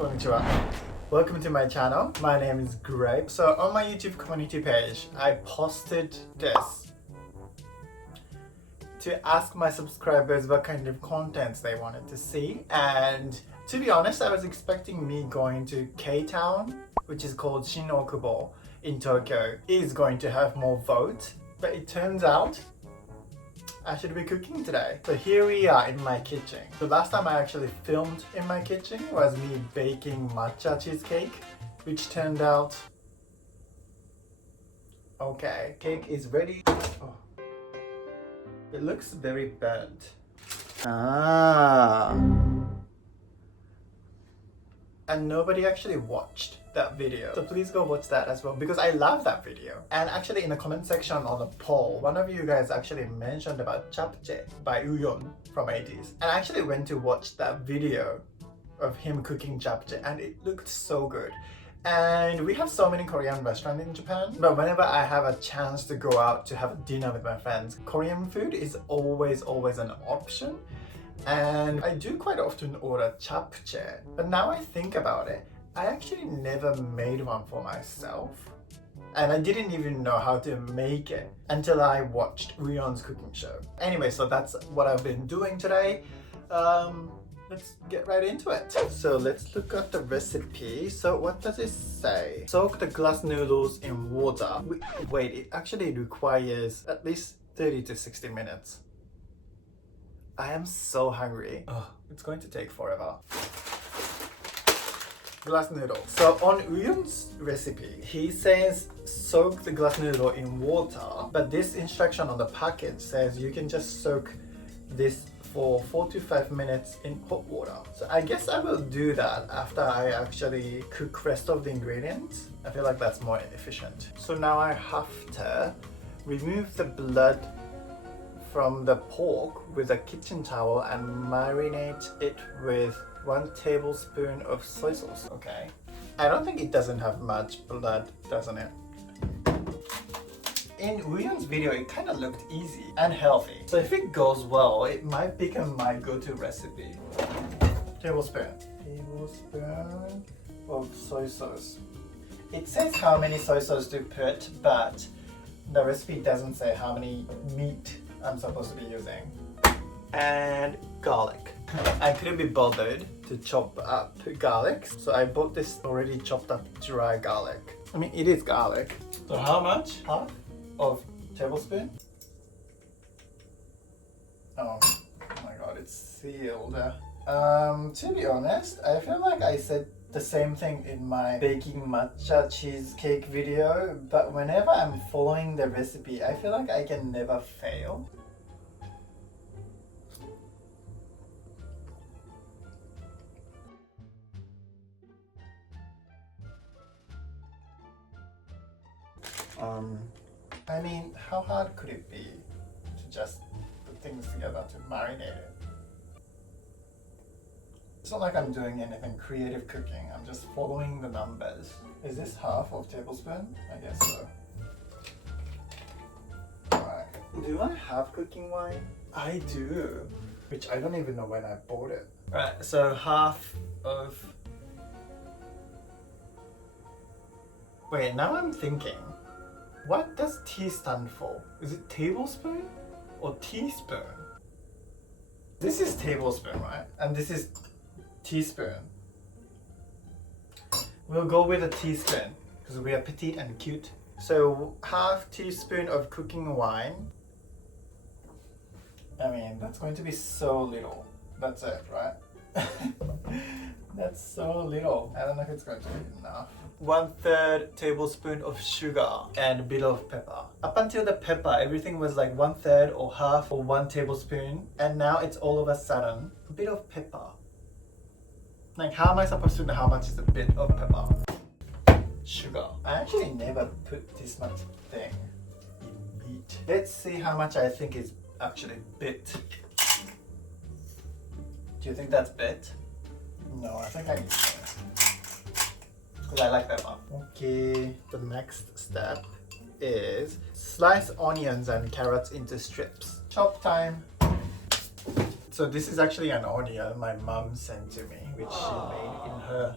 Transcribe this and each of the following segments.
Konnichiwa. Welcome to my channel. My name is Grape. So on my YouTube community page, I posted this to ask my subscribers what kind of contents they wanted to see. And to be honest, I was expecting me going to K-Town, which is called Shin-Okubo in Tokyo, is going to have more votes. But it turns out I should be cooking today. So here we are in my kitchen. The last time I actually filmed in my kitchen was me baking matcha cheesecake, which turned out okay. Cake is ready. Oh. It looks very burnt. And nobody actually watched that video. So please go watch that as well because I love that video. And actually in the comment section on the poll, one of you guys actually mentioned about Japchae by Wooyoung from Ateez. And I actually went to watch that video of him cooking Japchae and it looked so good. And we have so many Korean restaurants in Japan, but whenever I have a chance to go out to have dinner with my friends, Korean food is always an option. And I do quite often order japchae, but now I think about it, I actually never made one for myself. And I didn't even know how to make it until I watched Wooyoung's cooking show. Anyway, so that's what I've been doing today. Let's get right into it. So let's look at the recipe. So what does it say? Soak the glass noodles in water. Wait, it actually requires at least 30 to 60 minutes. I am so hungry. Oh, it's going to take forever. Glass noodle. So on Wooyoung's recipe, he says soak the glass noodle in water, but this instruction on the packet says you can just soak this for 4 to 5 minutes in hot water. So I guess I will do that after I actually cook rest of the ingredients. I feel like that's more efficient. So now I have to remove the blood from the pork with a kitchen towel and marinate it with 1 tablespoon of soy sauce. Okay. I don't think it doesn't have much blood, doesn't it? In Wooyoung's video, it kind of looked easy and healthy. So if it goes well, it might become my go-to recipe. Tablespoon of soy sauce. It says how many soy sauce to put, but the recipe doesn't say how many meat I'm supposed to be using. And garlic. I couldn't be bothered to chop up garlic, so I bought this already chopped up dry garlic. I mean, it is garlic. So how much? Half of tablespoon? Oh my god, it's sealed. To be honest, I feel like I said the same thing in my baking matcha cheesecake video, but whenever I'm following the recipe, I feel like I can never fail. I mean, how hard could it be to just put things together to marinate it? It's not like I'm doing anything creative cooking, I'm just following the numbers. Is this half of tablespoon? I guess so. Alright. Do I have cooking wine? I do. Which I don't even know when I bought it. Right, so half of... Wait, now I'm thinking. What does T stand for? Is it tablespoon or teaspoon? This is tablespoon, right? And this is teaspoon. We'll go with a teaspoon because we are petite and cute. So half teaspoon of cooking wine. I mean, that's going to be so little. That's it, right? That's so little. I don't know if it's going to be enough. 1/3 tablespoon of sugar and a bit of pepper. Up until the pepper, everything was like 1/3 or half or 1 tablespoon. And now it's all of a sudden a bit of pepper. Like, how am I supposed to know how much is a bit of pepper? Sugar. I actually never put this much thing in meat. Let's see how much I think is actually bit. Do you think that's bit? No, I think I need to. Because I like pepper. Okay, the next step is slice onions and carrots into strips. Chop time. So this is actually an onion my mom sent to me, which she made in her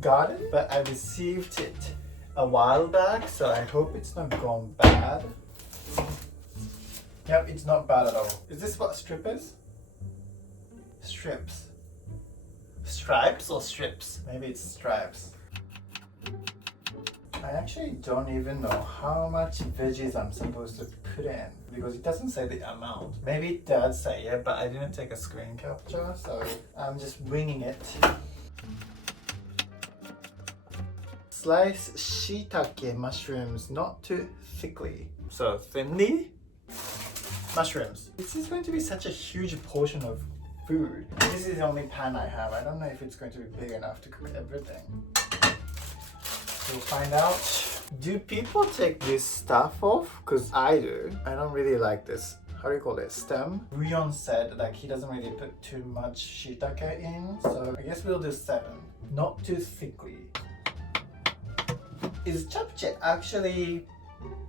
garden, but I received it a while back, so I hope it's not gone bad. Yep, it's not bad at all. Is this what strip is? Strips. Stripes or strips? Maybe it's stripes. I actually don't even know how much veggies I'm supposed to put in because it doesn't say the amount. Maybe it does say it, but I didn't take a screen capture, so I'm just winging it. Slice shiitake mushrooms, not too thickly, so thinly. Mushrooms. This is going to be such a huge portion of food. This is the only pan I have. I don't know if it's going to be big enough to cook everything. We'll find out. Do people take this stuff off? Because I do. I don't really like this. How do you call it? Stem? Wooyoung said like he doesn't really put too much shiitake in, so I guess we'll do 7. Not too thickly. Is japchae actually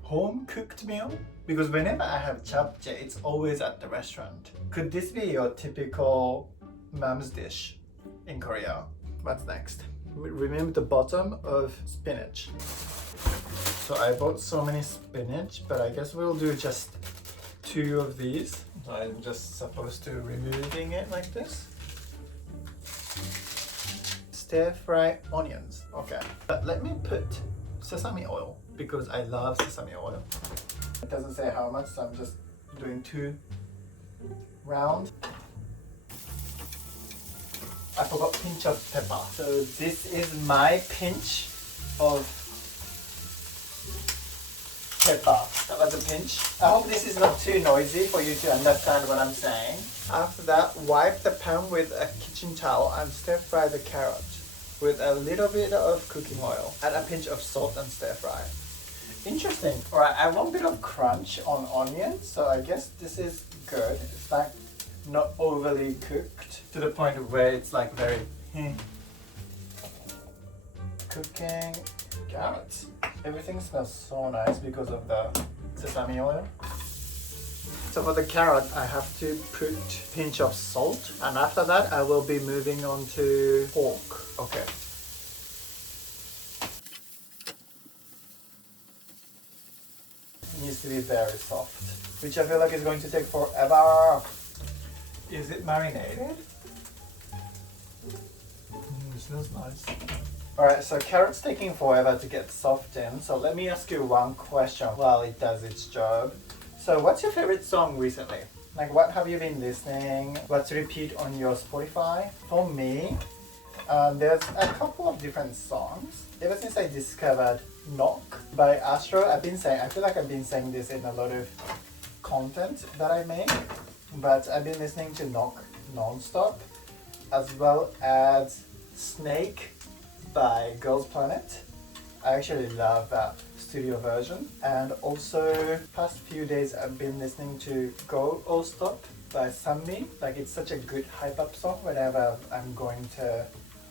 home cooked meal? Because whenever I have japchae, it's always at the restaurant. Could this be your typical mom's dish in Korea? What's next? Remove the bottom of spinach. So I bought so many spinach, but I guess we'll do just 2 of these. So I'm just supposed to removing it like this. Stir fry onions. Okay, but let me put sesame oil because I love sesame oil. It doesn't say how much, so I'm just doing 2 rounds. I forgot pinch of pepper. So this is my pinch of pepper. That was a pinch. I hope this is not too noisy for you to understand what I'm saying. After that, wipe the pan with a kitchen towel and stir fry the carrot with a little bit of cooking oil. Add a pinch of salt and stir fry. Interesting. Alright, I want a bit of crunch on onion, so I guess this is good. It's like not overly cooked to the point where it's like very cooking carrots. Everything smells so nice because of the sesame oil. So for the carrot, I have to put a pinch of salt, and after that I will be moving on to pork. Okay. It needs to be very soft, which I feel like is going to take forever. Is it marinated? It smells nice. Alright, so carrot's taking forever to get soft in, so let me ask you one question while it does its job. So what's your favorite song recently? Like what have you been listening? What's repeat on your Spotify? For me, there's a couple of different songs. Ever since I discovered Knock by Astro, I feel like I've been saying this in a lot of content that I make, but I've been listening to Knock non-stop, as well as Snake by Girls Planet. I actually love that studio version. And also, past few days I've been listening to Go or Stop by Sunmi. Like it's such a good hype-up song whenever I'm going to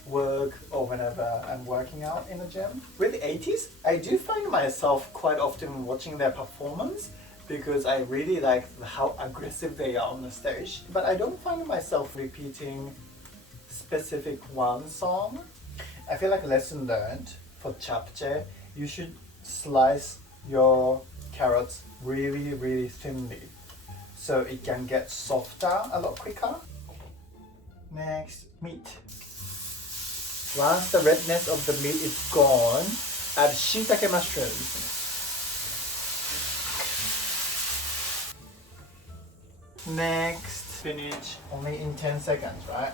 work or whenever I'm working out in the gym. With Ateez, I do find myself quite often watching their performance because I really like how aggressive they are on the stage. But I don't find myself repeating specific one song. I feel like lesson learned for japchae, you should slice your carrots really, really thinly so it can get softer a lot quicker. Next, meat. Once the redness of the meat is gone, add shiitake mushrooms. Next, spinach, only in 10 seconds, right?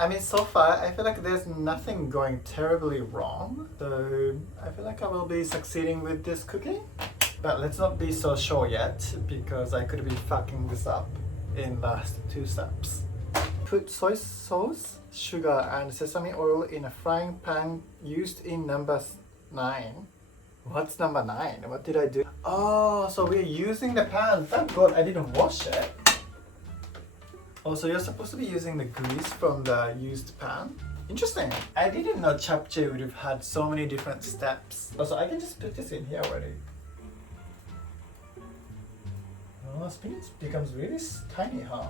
I mean, so far, I feel like there's nothing going terribly wrong. So, I feel like I will be succeeding with this cooking. But let's not be so sure yet, because I could be fucking this up in last 2 steps. Put soy sauce, sugar, and sesame oil in a frying pan used in number 9. What's number 9? What did I do? Oh, so we're using the pan. Thank God I didn't wash it. Also, you're supposed to be using the grease from the used pan. Interesting. I didn't know japchae would have had so many different steps. Also, I can just put this in here already. Oh, spinach becomes really tiny, huh?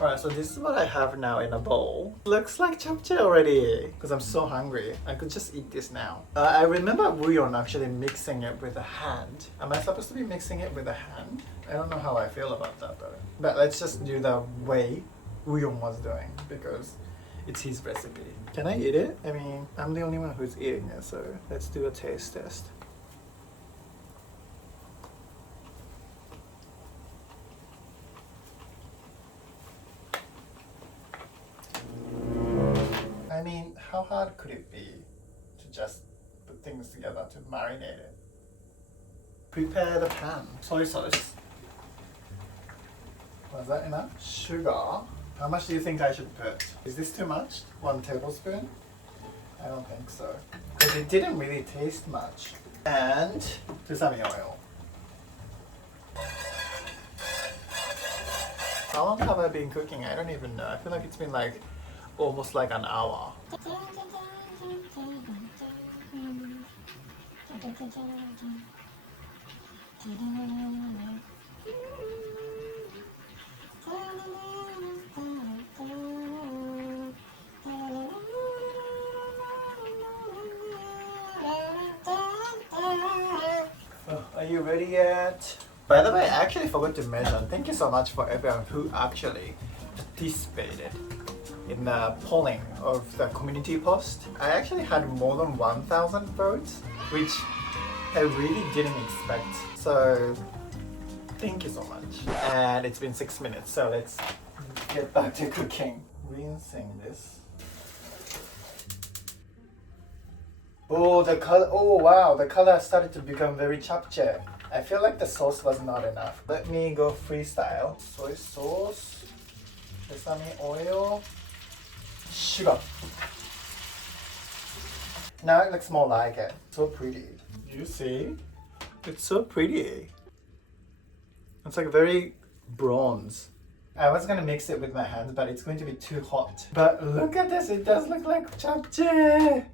Alright, so this is what I have now in a bowl. Looks like japchae already. Because I'm so hungry. I could just eat this now. I remember Wooyoung actually mixing it with a hand. Am I supposed to be mixing it with a hand? I don't know how I feel about that though. But let's just do the way Wooyoung was doing because it's his recipe. Can I eat it? I mean, I'm the only one who's eating it, so let's do a taste test. I mean, how hard could it be to just put things together to marinate it? Prepare the pan. Soy sauce. Was that enough? Sugar. How much do you think I should put? Is this too much? 1 tablespoon? I don't think so. Because it didn't really taste much. And sesame oil. How long have I been cooking? I don't even know. I feel like it's been like almost like an hour. Oh, are you ready yet? By the way, I actually forgot to mention, thank you so much for everyone who actually participated in the polling of the community post. I actually had more than 1,000 votes, which I really didn't expect. So thank you so much. And it's been 6 minutes, so let's get back to cooking. Rinsing this. Oh, the color, oh wow, the color started to become very japchae. I feel like the sauce was not enough. Let me go freestyle. Soy sauce, sesame oil, sugar. Now it looks more like it. So pretty. You see? It's so pretty. It's like very bronze. I was gonna mix it with my hands, but it's going to be too hot. But look at this, it does look like japchae.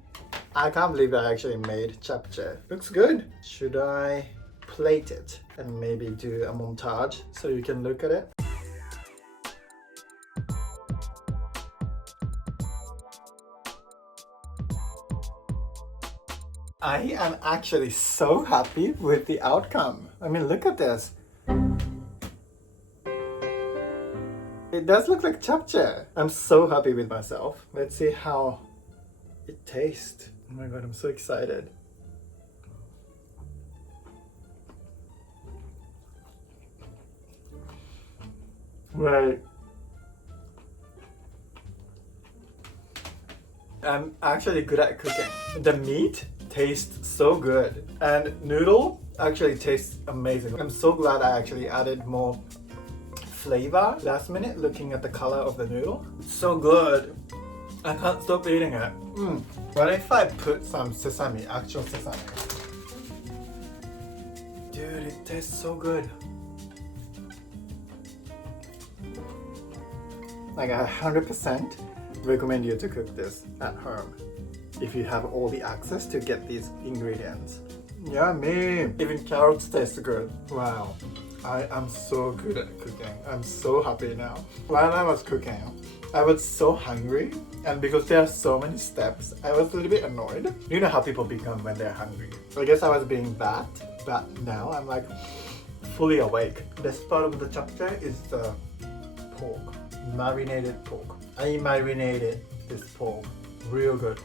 I can't believe I actually made japchae. Looks good. Should I plate it and maybe do a montage so you can look at it? I am actually so happy with the outcome. I mean, look at this. It does look like japchae. I'm so happy with myself. Let's see how it tastes. Oh my god, I'm so excited. Right. I'm actually good at cooking. The meat tastes so good. And noodle actually tastes amazing. I'm so glad I actually added more flavor last minute looking at the color of the noodle. It's so good. I can't stop eating it. What if I put some sesame, actual sesame? Dude, it tastes so good. Like 100% recommend you to cook this at home if you have all the access to get these ingredients. Yummy! Even carrots taste good. Wow. I am so good at cooking. I'm so happy now. While I was cooking, I was so hungry, and because there are so many steps, I was a little bit annoyed. You know how people become when they're hungry. I guess I was being bad, but now I'm like fully awake. Best part of the japchae is the pork, marinated pork. I marinated this pork real good.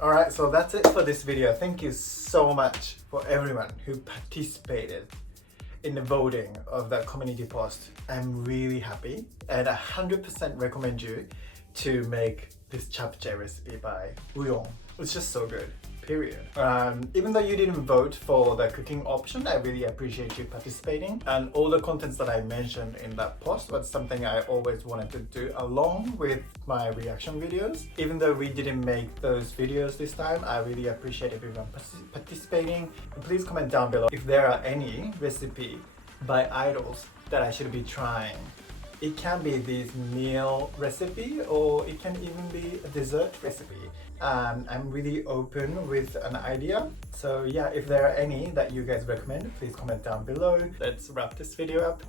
Alright, so that's it for this video. Thank you so much for everyone who participated in the voting of that community post. I'm really happy and 100% recommend you to make this japchae recipe by Wooyoung. It's just so good. period. Even though you didn't vote for the cooking option, I really appreciate you participating. And all the contents that I mentioned in that post was something I always wanted to do along with my reaction videos. Even though we didn't make those videos this time, I really appreciate everyone participating. And please comment down below if there are any recipe by idols that I should be trying. It can be this meal recipe or it can even be a dessert recipe. I'm really open with an idea. So yeah, if there are any that you guys recommend, please comment down below. Let's wrap this video up.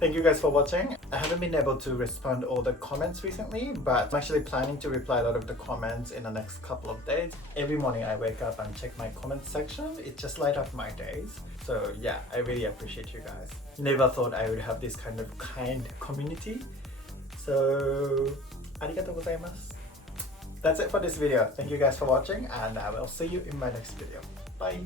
Thank you guys for watching. I haven't been able to respond all the comments recently, but I'm actually planning to reply a lot of the comments in the next couple of days. Every morning I wake up and check my comment section. It just lights up my days. So yeah, I really appreciate you guys. Never thought I would have this kind of kind community. So, arigato gozaimasu. That's it for this video. Thank you guys for watching and I will see you in my next video. Bye!